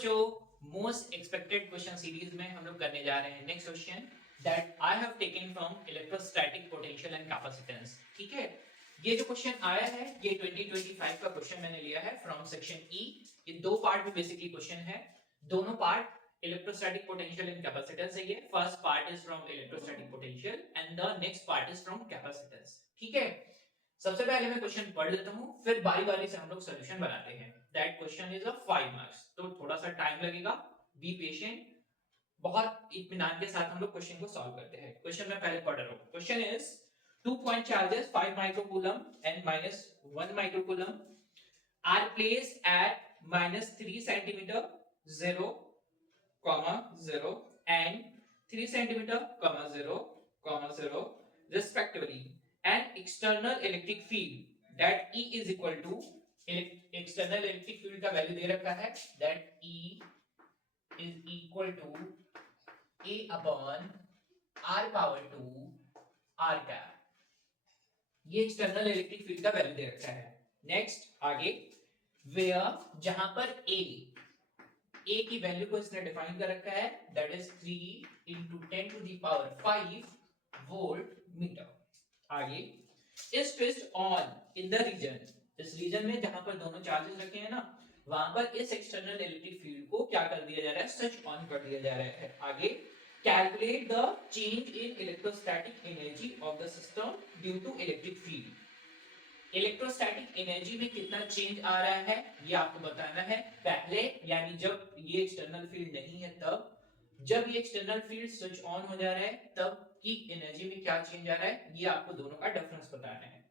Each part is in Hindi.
बच्चों मोस्ट एक्सपेक्टेड क्वेश्चन सीरीज में हम लोग करने जा रहे हैं next question that I have taken from electrostatic potential and capacitance. ठीक है, ये जो क्वेश्चन आया है ये 2025 का क्वेश्चन मैंने लिया है फ्रॉम सेक्शन ई। ये दो पार्ट में बेसिकली क्वेश्चन है, दोनों part electrostatic potential and capacitance है। ये first part is from electrostatic potential and the next part is from capacitance. ठीक है, सबसे पहले मैं क्वेश्चन पढ़ लेता हूं, फिर बारी बारी से हम लोग सॉल्यूशन बनाते हैं। That question is of 5 marks, तो थोड़ा सा टाइम लगेगा, बी पेशेंट। बहुत इत्मीनान के साथ हम लोग क्वेश्चन को सॉल्व करते हैं। क्वेश्चन मैं पहले पढ़ रहा हूं। Question is 2 point charges 5 microcoulomb and minus 1 microcoulomb are placed at minus 3 centimeter 0 comma 0 and 3 centimeter comma 0 comma 0 respectively. An external electric field that E is equal to external electric field का वैल्यू दे रखा है that E is equal to A upon R power 2 R cap। ये एक्सटर्नल इलेक्ट्रिक फील्ड का वैल्यू दे रखा है। नेक्स्ट आगे, वेयर जहां पर ए की वैल्यू को इसने डिफाइन कर रखा है that is 3 into 10 to the power 5 volt metre. आगे, is twist on in the region, इस रीजन में जहां पर दोनों चार्जेस रखे हैं ना वहां पर इस एक्सटर्नल इलेक्ट्रिक फील्ड को क्या कर दिया जा रहा है, स्विच ऑन कर दिया जा रहा है। आगे, calculate the change in electrostatic energy of the system due to electric field। Electrostatic energy में कितना चेंज आ रहा है ये आपको बताना है पहले, यानी जब ये एक्सटर्नल फील्ड नहीं है तब, जब ये एक्सटर्नल फील्ड स्विच ऑन हो जा रहा है तब की एनर्जी में क्या चेंज आ रहा है, ये आपको दोनों का डिफरेंस बताना है।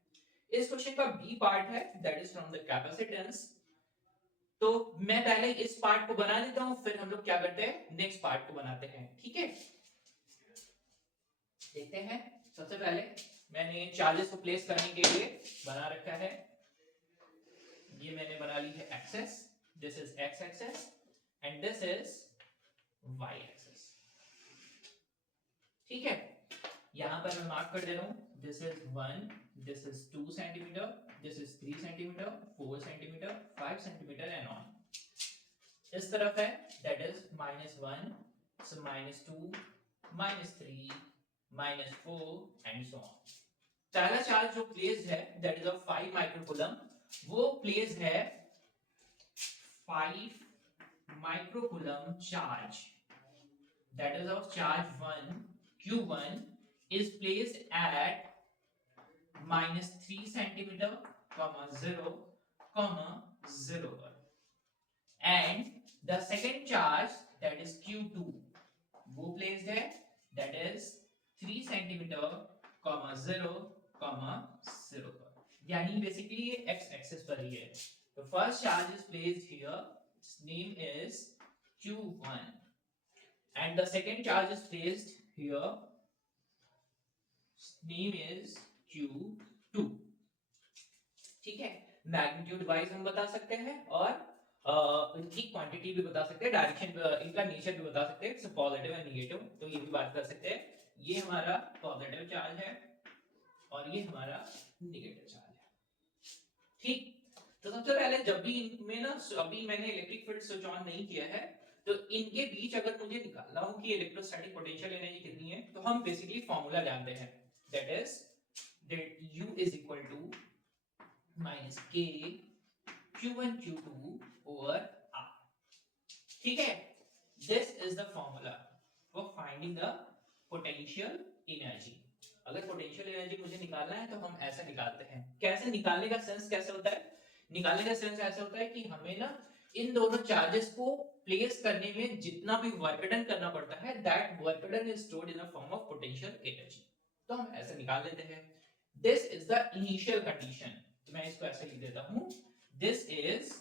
इस क्वेश्चन का बी पार्ट है that is from the capacitance. तो मैं पहले इस पार्ट को बना देता हूं, फिर हम लोग क्या करते हैं नेक्स्ट पार्ट को बनाते हैं। ठीक है, देखते हैं। सबसे पहले मैंने चार्जेस को प्लेस करने के लिए बना रखा है, ये मैंने बना ली है axes, this is X axis and this is Y axis. ठीक है, यहां पर मैं मार्क कर दे रहा हूं, this is 1, this is 2 centimetre, this is 3 centimetre, 4 centimetre, 5 centimetre and on. इस तरफ है that is -1, so -2, -3, -4 and so on. पहला चार्ज जो प्लेस्ड है दैट इज ऑफ 5 माइक्रोकूलम, वो प्लेस्ड है 5 microcoulomb charge that is of charge 1 q1 is placed at -3 centimeter comma 0 comma 0 पर, and the second charge that is q2 वो placed है that is 3 centimeter comma 0 comma 0 पर, यानी बेसिकली ये x एक्सिस पर ही है। तो first charge is placed here, its name is q1 and the second charge is placed here, name is q2। ठीक है, मैग्नीट्यूड वाइज हम बता सकते हैं और इनकी क्वांटिटी भी बता सकते हैं, डायरेक्शन इनका नेचर भी बता सकते हैं, पॉजिटिव एंड नेगेटिव, तो ये भी बात कर सकते हैं। ये हमारा पॉजिटिव चार्ज है और ये हमारा नेगेटिव चार्ज है। ठीक, तो सबसे पहले जब भी इनमें ना, अभी मैंने इलेक्ट्रिक फील्ड स्विच ऑन नहीं किया है, तो इनके बीच अगर मुझे निकालना हो कि इलेक्ट्रोस्टैटिक पोटेंशियल एनर्जी कितनी है, तो हम बेसिकली फार्मूला जानते हैं that is that U is equal to minus K Q1 Q2 over R। ठीक है, this is the formula for finding the potential energy। अगर पोटेंशियल एनर्जी मुझे निकालना है तो हम ऐसा निकालते हैं। कैसे निकालने का सेंस कैसे होता है, निकालने का सेंस ऐसा होता है कि हमें ना इन दोनों चार्जेस को प्लेस करने में जितना भी वर्क डन करना पड़ता है that work done is stored in the form of potential energy. तो हम ऐसे निकाल लेते हैं, this is the initial condition. तो मैं इसको ऐसे लिख देता हूं, this is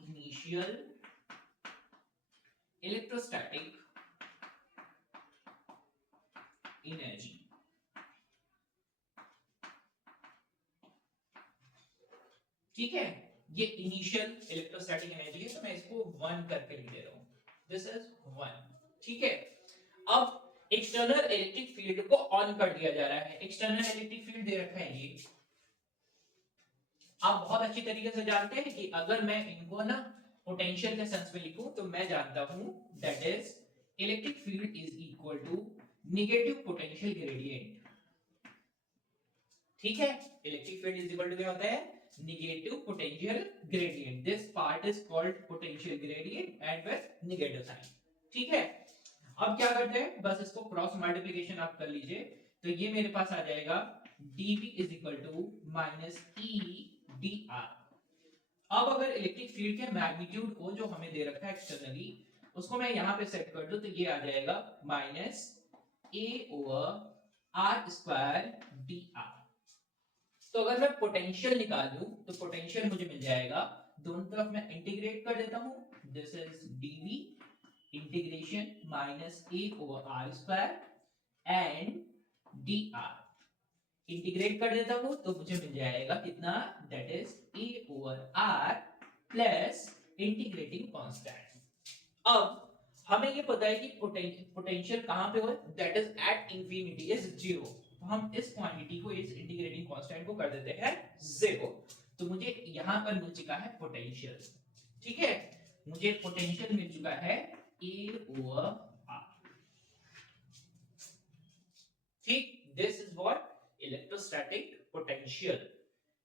initial electrostatic energy. ठीक है, ये इनिशियल इलेक्ट्रोस्टैटिक एनर्जी है, तो मैं इसको 1 करके लिख दे रहा हूं, दिस इज 1। ठीक है, अब एक्सटर्नल इलेक्ट्रिक फील्ड को ऑन कर दिया जा रहा है, एक्सटर्नल इलेक्ट्रिक फील्ड दे रखा है ये। आप बहुत अच्छी तरीके से जानते हैं कि अगर मैं इनको ना पोटेंशियल के सेंस में लिखूं तो मैं जानता हूं that is electric field is equal to negative potential gradient. ठीक है, electric field is equal to क्या होता है, negative potential gradient. This part is called potential gradient and with negative sign. ठीक है, अब क्या करते हैं, बस इसको क्रॉस मल्टीप्लिकेशन आप कर लीजिए, तो ये मेरे पास आ जाएगा dv is equal to minus E D R. अब अगर इलेक्ट्रिक फील्ड के मैग्नीट्यूड को जो हमें दे रखा है एक्सटर्नली, उसको मैं यहां पे सेट कर दूं तो ये आ जाएगा minus a over R square D R. तो अगर मैं पोटेंशियल निकाल दूं तो पोटेंशियल मुझे मिल जाएगा, दोनों तरफ मैं इंटीग्रेट कर देता हूं, this is dv integration minus a over R square and dr integrate कर देता हूं तो मुझे मिल जाएगा कितना, that is a over r plus integrating constant. अब हमें ये पता है कि पोटेंशियल कहां पे हो, that is at infinity is 0, तो हम इस क्वांटिटी को, इस इंटीग्रेटिंग कांस्टेंट को कर देते हैं 0, तो मुझे यहां पर मिल चुका है पोटेंशियल। ठीक है, मुझे पोटेंशियल मिल चुका है a ओवर r। ठीक, this is what electrostatic potential.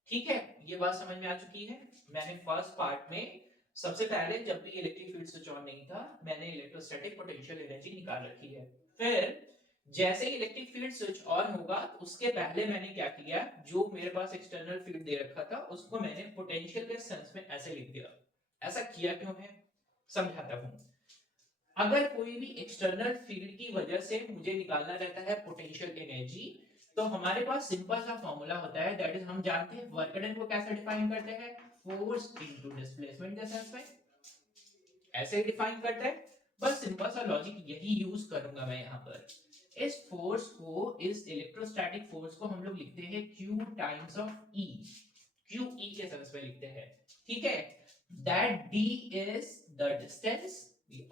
ठीक है, ये बात समझ में आ चुकी है। मैंने फर्स्ट पार्ट में सबसे पहले, जब भी इलेक्ट्रिक फील्ड स्विच ऑन नहीं था, मैंने इलेक्ट्रोस्टैटिक पोटेंशियल एनर्जी निकाल रखी है। फिर जैसे ही इलेक्ट्रिक फील्ड स्विच ऑन होगा, उसके पहले मैंने क्या किया, जो मेरे पास एक्सटर्नल फील्ड दे रखा था उसको मैंने पोटेंशियल के सेंस में ऐसे लिख दिया। ऐसा किया क्यों है, समझाता हूं। अगर कोई भी एक्सटर्नल फील्ड की वजह से मुझे निकालना रहता है पोटेंशियल एनर्जी, तो हमारे पास सिंपल सा फॉर्मूला होता है, दैट इज हम जानते हैं वर्क डन को कैसे डिफाइन करते हैं, फोर्स इनटू डिस्प्लेसमेंट के सेंस में ऐसे ही डिफाइन करते हैं। बस सिंपल सा लॉजिक यही यूज करूंगा मैं यहाँ पर। इस फोर्स को, इस इलेक्ट्रोस्टैटिक फोर्स को हम लोग लिखते हैं Q times of E, QE के सेंस में लिखते हैं। ठीक है, that D is the distance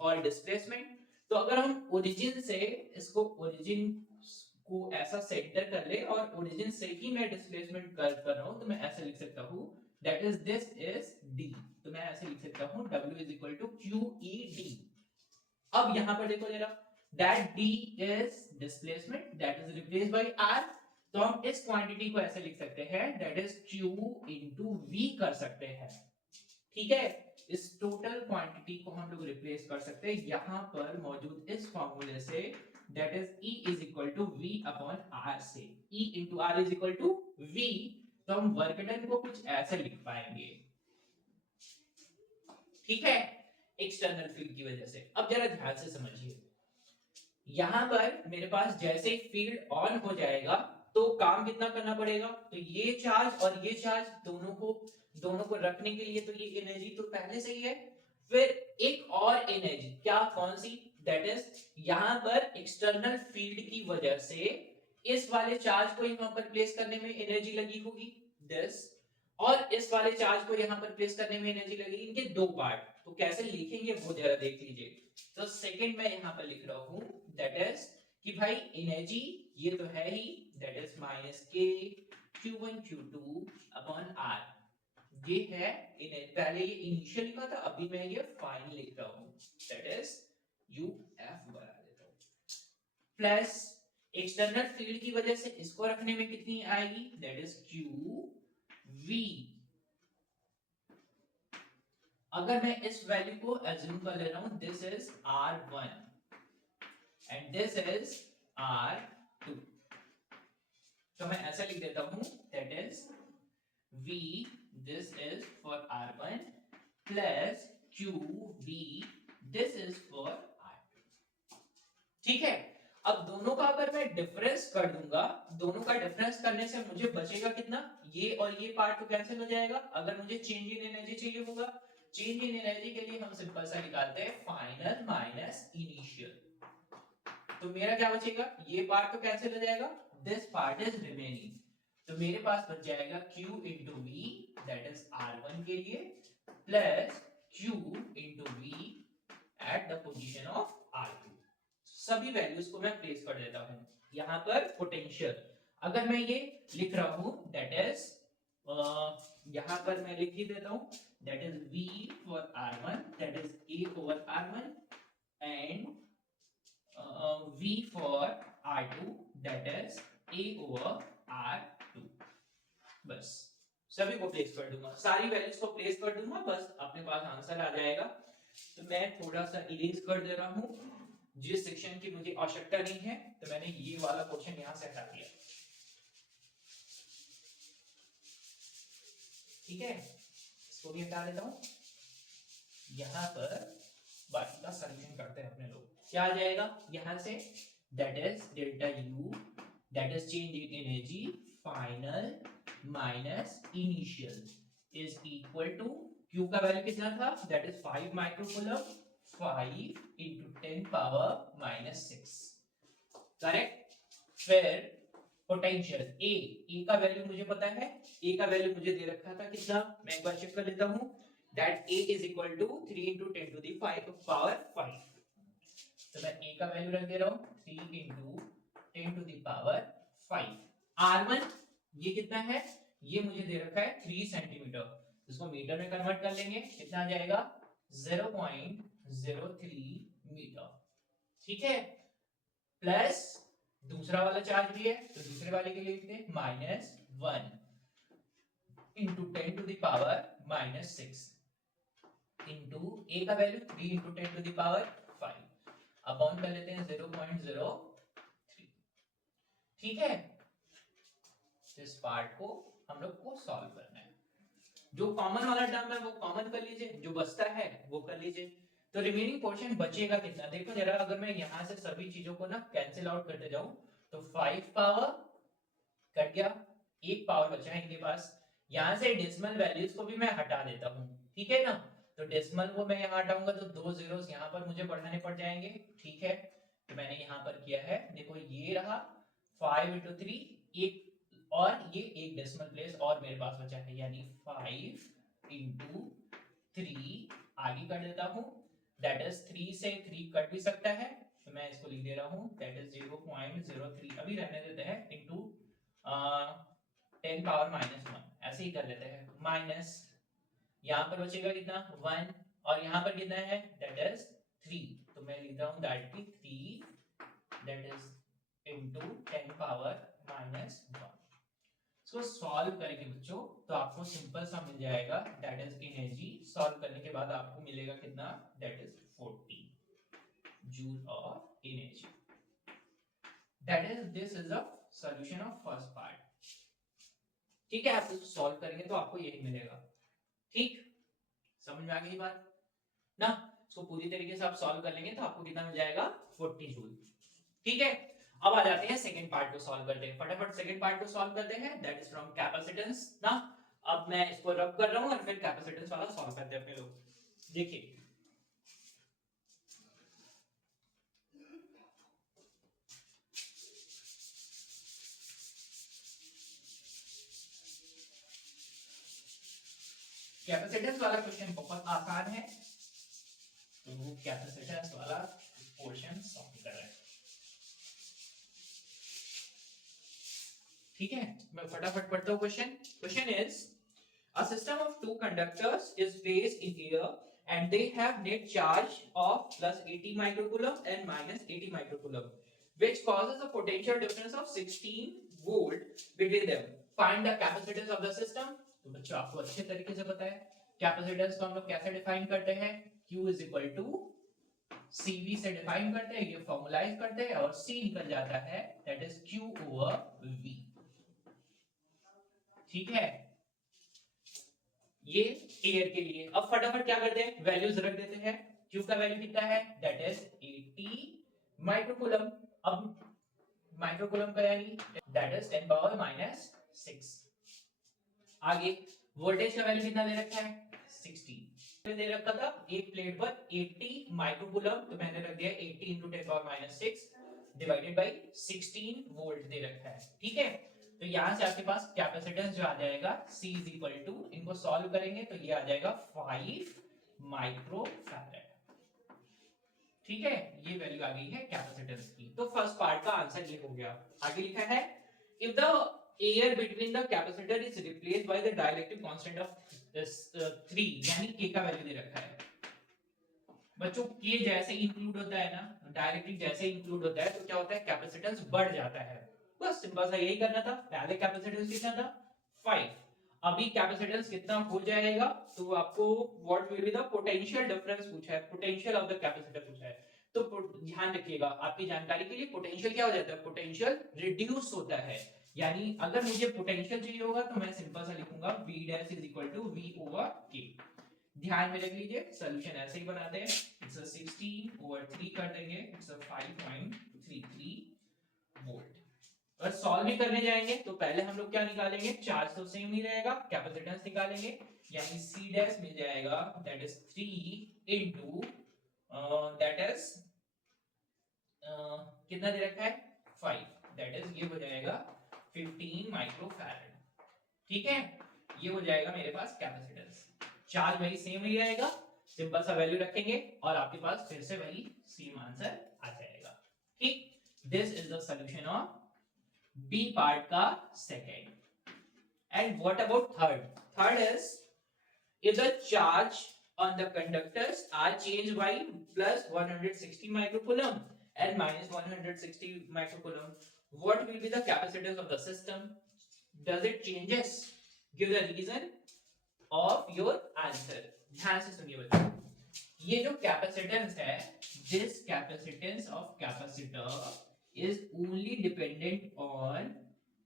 और डिस्प्लेसमेंट। तो अगर हम ओरिजिन से इसको, ओरिजिन को ऐसा सेंटर कर ले और ओरिजिन से ही मैं डिस्प्लेसमेंट कर रहा हूं, तो मैं ऐसे लिख सकता हूं that is this is d, तो मैं ऐसे लिख सकता हूं w is equal to QED। अब यहां पर देखो जरा, that d is displacement, that is replaced by r, तो हम इस क्वांटिटी को ऐसे लिख सकते हैं that is q into v कर सकते हैं। ठीक है, इस टोटल क्वांटिटी को हम लोग रिप्लेस कर सकते हैं यहां पर मौजूद इस फॉर्मूले से, that is E is equal to V upon R से। E into R is equal to V, तो हम वर्क डन को कुछ ऐसे लिख पाएंगे। ठीक है, एक्सटर्नल फील्ड की वजह से। अब जरा ध्यान से समझिए, यहां पर मेरे पास जैसे ही फील्ड ऑन हो जाएगा तो काम कितना करना पड़ेगा, तो ये चार्ज और ये चार्ज दोनों को रखने के लिए तो ये एनर्जी तो पहले से ही है। फिर एक और एनर्जी, क्या, कौन सी, दैट इज यहां पर एक्सटर्नल फील्ड की वजह से इस वाले चार्ज को यहां पर प्लेस करने में एनर्जी लगी होगी दिस, और इस वाले चार्ज को यहां पर प्लेस करने में एनर्जी लगेगी। इनके दो पार्ट, तो कैसे लिखेंगे वो जरा देख लीजिए। तो सेकंड मैं यहां पर लिख रहा हूं दैट इज कि भाई एनर्जी ये तो है ही, that is minus k q1 q2 upon r। ये है, पहले ये इनिशियल लिखा था, अभी मैं ये फाइनल लिख रहा हूं, दैट इज uf बना देता हूं, प्लस एक्सटर्नल फील्ड की वजह से इसको रखने में कितनी आएगी, दैट इज qv। अगर मैं इस वैल्यू को एज्यूम कर ले रहा हूं, this is r1 and this is r2, तो मैं ऐसा लिख देता हूं that is v, this is for r1 plus qv, this is for r2। ठीक है, अब दोनों का अगर मैं डिफरेंस कर दूंगा, दोनों का डिफरेंस करने से मुझे बचेगा कितना, ये और ये पार्ट तो कैंसिल हो जाएगा। अगर मुझे चेंज इन एनर्जी चाहिए होगा, चेंज इन एनर्जी के लिए हम सिंपल सा निकालते हैं फाइनल माइनस इनिशियल, तो मेरा क्या बचेगा, ये पार्ट तो कैंसिल हो जाएगा, दिस पार्ट इज रिमेनिंग, तो मेरे पास बच जाएगा q into V, that is r1 के लिए, plus q into V at the position of r2। सभी वैल्यूज को मैं प्लेस कर देता हूं यहां पर। पोटेंशियल अगर मैं ये लिख रहा हूं दैट इज यहां पर मैं लिख ही देता हूं that is V for R1, that is A over R1, and V for R2, that is A over R2. बस सभी को प्लेस कर दूंगा, सारी वैल्यूज को प्लेस कर दूंगा, बस अपने पास आंसर आ जाएगा। तो मैं थोड़ा सा इरेज कर दे रहा हूं, जिस सेक्शन की मुझे आवश्यकता नहीं है तो मैंने ये वाला क्वेश्चन यहां से हटा दिया। ठीक है, इसको भी हटा देता हूं। यहां पर बाकी का सॉल्यूशन करते हैं अपने लोग। क्या आ जाएगा यहां से, that is delta U, that is change in energy final minus initial is equal to Q का वैल्यू कितना था, that is 5 microcoulomb, 5 into 10 power minus 6, correct. फिर पोटेंशियल A का वैल्यू मुझे पता है, A का वैल्यू मुझे दे रखा था कितना, मैं एक बार चेक कर लेता हूं, that A is equal to 3 into 10 to the 5 power 5। तो मैं A का वैल्यू रख दे रहा हूं 3 into 10 to the power 5। R1 ये कितना है, ये मुझे दे रखा है 3 सेंटीमीटर, इसको मीटर में कन्वर्ट कर लेंगे, कितना आ जाएगा 0.03 मीटर। ठीक है, प्लस दूसरा वाला चार्ज भी है तो दूसरे वाले के लिए लिखते हैं -1 into 10 to the power -6 into A का value 3 into 10 to the power 5 upon कर लेते हैं 0.03। ठीक है, इस पार्ट को हम लोग को सॉल्व करना है। जो कॉमन वाला टर्म है वो कॉमन कर लीजिए, जो बचता है वो कर लीजिए। तो रिमेनिंग पोर्शन बचेगा कितना, देखो जरा, अगर मैं यहां से सभी चीजों को ना कैंसिल आउट करते जाऊं तो 5 पावर कट गया, एक पावर बचा है इनके पास। यहां से डेसिमल वैल्यूज को भी मैं हटा देता हूं, ठीक है ना। तो डेसिमल को मैं यहां हटाऊंगा तो 2 जीरोस यहां पर मुझे बढ़ाने पड़ जाएंगे। ठीक है, तो मैंने यहां पर किया है, देखो ये रहा 5 into 3, एक और ये एक डेसिमल प्लेस और मेरे पास बचा है, यानी 5 into 3 आगे कर देता हूं, दैट इज 3 से 3 कट भी सकता है, तो मैं इसको लिख दे रहा हूं दैट इज 0.03 अभी रहने देते हैं इनटू 10 पावर -1, ऐसे ही कर लेते हैं, माइनस यहां पर बचेगा कितना 1 और यहां पर कितना है दैट इज 3, तो मैं लिख रहा हूं दैट की 3 दैट इज इनटू 10 पावर -1। इसको सॉल्व करेंगे बच्चों तो आपको सिंपल सा मिल जाएगा, दैट इज एनर्जी। सॉल्व करने के बाद आपको मिलेगा कितना, that is 40 joule of energy. That is, this is the solution of first part. ठीक है, आप इसको सॉल्व करेंगे तो आपको यही मिलेगा। ठीक, समझ में आ गई बात ना। इसको पूरी तरीके से आप सॉल्व कर लेंगे तो आपको कितना मिल जाएगा 40 जूल। ठीक है, अब आ जाते हैं सेकंड पार्ट को सॉल्व करते हैं, फटाफट सेकंड पार्ट को सॉल्व करते हैं, दैट इज फ्रॉम कैपेसिटेंस ना। अब मैं इसको रब कर रहा हूं और फिर कैपेसिटेंस वाला सॉल्व करते हैं अपने लोग। देखिए कैपेसिटेंस वाला क्वेश्चन बहुत आसान है, तो वो कैपेसिटेंस वाला पोर्शन सॉल्व कर रहे हैं। ठीक है, मैं फटाफट पढ़ता हूं question. Question is, a system of two conductors is placed in air and they have net charge of plus 80 microcoulomb and minus 80 microcoulomb, which causes a potential difference of 16 volt between them. Find the capacitance of the system। तो बच्चों आपको अच्छे तरीके से पता है कैपेसिटेंस को हम लोग कैसे डिफाइन करते हैं, Q is equal to CV से डिफाइन करते हैं, ये फॉर्मुलाइज करते हैं और C निकल जाता है, that is Q over V। ठीक है, ये एयर के लिए। अब फटाफट क्या करते हैं, वैल्यूज रख देते हैं। Q का वैल्यू कितना है, दैट इज 80 माइक्रोकूलम। अब माइक्रोकूलम का यानी दैट इज 10 पावर -6। आगे वोल्टेज का वैल्यू कितना दे रखा है 60 दे रखा था, एक प्लेट पर 80 माइक्रोकूलम, तो मैंने रख दिया 80 into 10 power -6 divided by 16 volt दे रखा है। ठीक है, तो यहां से आपके पास कैपेसिटेंस जो आ जाएगा C इज इक्वल टू, इनको सॉल्व करेंगे तो ये आ जाएगा 5 माइक्रोफैराड। ठीक है, ये वैल्यू आ गई है कैपेसिटेंस की। तो फर्स्ट पार्ट का आंसर ये हो गया। आगे लिखा है, if the air between the capacitor is replaced by the dielectric constant of 3 यानी k का वैल्यू दे रखा है बच्चों। k जैसे इंक्लूड होता है ना, डायरेक्टली जैसे इंक्लूड होता है तो क्या होता है, कैपेसिटेंस बढ़ जाता है। बस सिंपल सा यही करना था। पहले कैपेसिटेंस कितना था 5, अभी कैपेसिटेंस कितना हो जाएगा, तो आपको what will be the potential difference पूछा है, पोटेंशियल ऑफ द कैपेसिटर पूछा है। तो ध्यान रखिएगा, आपकी जानकारी के लिए पोटेंशियल क्या हो जाता है, पोटेंशियल रिड्यूस होता है। यानी अगर मुझे पोटेंशियल चाहिए होगा तो मैं सिंपल सा लिखूंगा v dash is equal to v over k। ध्यान में रख लीजिए, सॉल्यूशन ऐसे ही बनाते हैं। इट्स अ 16 ओवर 3 कर देंगे, इट्स अ 5.33 वोल्ट। और सॉल्व भी करने जाएंगे तो पहले हम लोग क्या निकालेंगे, चार्ज तो सेम ही रहेगा, कैपेसिटेंस निकालेंगे। यानी c डैश मिल जाएगा that is 3 into that is कितना दे रखा है 5, दैट इज ये हो जाएगा 15 माइक्रोफैराड। ठीक है, ये हो जाएगा मेरे पास कैपेसिटेंस। चार्ज वही सेम ही रहेगा, सिंपल सा वैल्यू रखेंगे और आपके पास फिर से वही सेम आंसर आ जाएगा। ठीक, this is the solution of B part का second. And what about third? Third is if the charge on the conductors are changed by plus 160 microcoulomb and minus 160 microcoulomb, what will be the capacitance of the system? Does it changes? Give the reason of your answer. ध्यान से सुनिए बच्चों, ये जो कैपेसिटेंस है, this capacitance of capacitor is only dependent on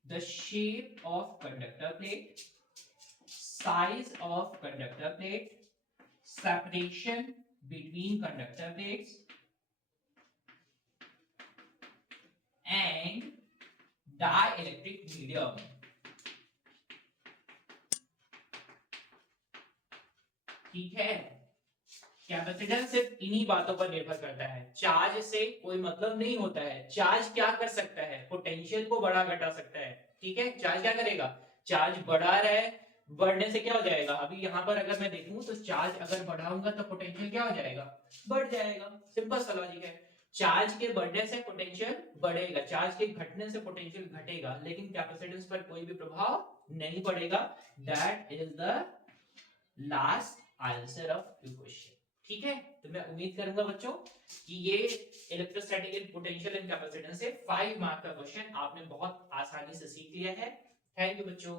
the shape of conductor plate, size of conductor plate, separation between conductor plates, and dielectric medium. ठीक है, कैपेसिटेंस सिर्फ इन्हीं बातों पर निर्भर करता है, चार्ज से कोई मतलब नहीं होता है। चार्ज क्या कर सकता है, पोटेंशियल को बढ़ा घटा सकता है। ठीक है, चार्ज क्या करेगा, चार्ज बढ़ा रहा है, बढ़ने से क्या हो जाएगा, अभी यहाँ पर अगर मैं देखूं तो चार्ज अगर बढ़ाऊंगा तो पोटेंशियल क्या हो जाएगा, बढ़ जाएगा। सिंपल सा लॉजिक है, चार्ज के बढ़ने से पोटेंशियल बढ़ेगा, चार्ज के घटने से पोटेंशियल घटेगा, लेकिन कैपेसिटेंस पर कोई भी प्रभाव नहीं पड़ेगा। That is the last answer of your question. ठीक है, तो मैं उम्मीद करूंगा बच्चों कि ये इलेक्ट्रोस्टैटिक पोटेंशियल एंड कैपेसिटेंस से 5 मार्क का क्वेश्चन आपने बहुत आसानी से सीख लिया है। थैंक यू बच्चों।